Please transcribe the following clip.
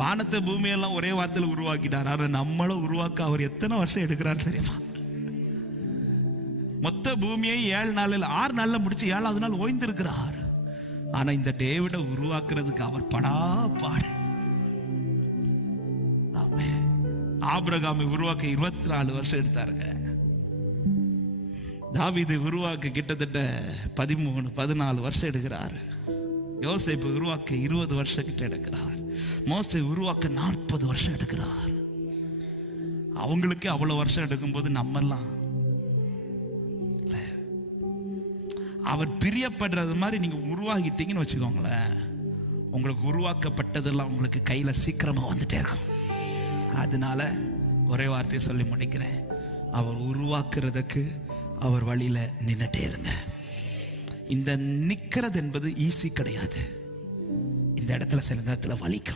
வானத்தை பூமியெல்லாம் ஒரே வார்த்தையில் உருவாக்கிட்டார். ஆனால் நம்மளை உருவாக்க அவர் எத்தனை வருஷம் எடுக்கிறார் தெரியுமா? மொத்த பூமியை 7 நாளில் 6 நாளில் முடிச்சு 7வது நாள் ஓய்ந்திருக்கிறார். ஆனா இந்த டேவிட உருவாக்குறதுக்கு அவர் படாப்பாடு. ஆபிரகாமை உருவாக்க 24 வருஷம் எடுத்தாருங்க. தாவீதை உருவாக்க கிட்டத்தட்ட 13-14 வருஷம் எடுக்கிறார். யோசேப்பு உருவாக்க 20 வருஷம் கிட்ட எடுக்கிறார். மோசே உருவாக்க 40 வருஷம் எடுக்கிறார். அவங்களுக்கு அவ்வளவு வருஷம் எடுக்கும்போது நம்மெல்லாம் அவர் பிரியப்படுறது மாதிரி நீங்க உருவாகிட்டீங்கன்னு வச்சுக்கோங்களேன், உங்களுக்கு உருவாக்கப்பட்டதெல்லாம் உங்களுக்கு கையில சீக்கிரமா வந்துட்டே இருக்கும். அதனால ஒரே வார்த்தையை சொல்லி முடிக்கிறேன், அவர் உருவாக்குறதுக்கு அவர் வழியில நின்னுட்டே இருங்க. இந்த நிக்கிறது என்பது ஈஸி கிடையாது. இந்த இடத்துல சில நேரத்தில் வலிக்கும்.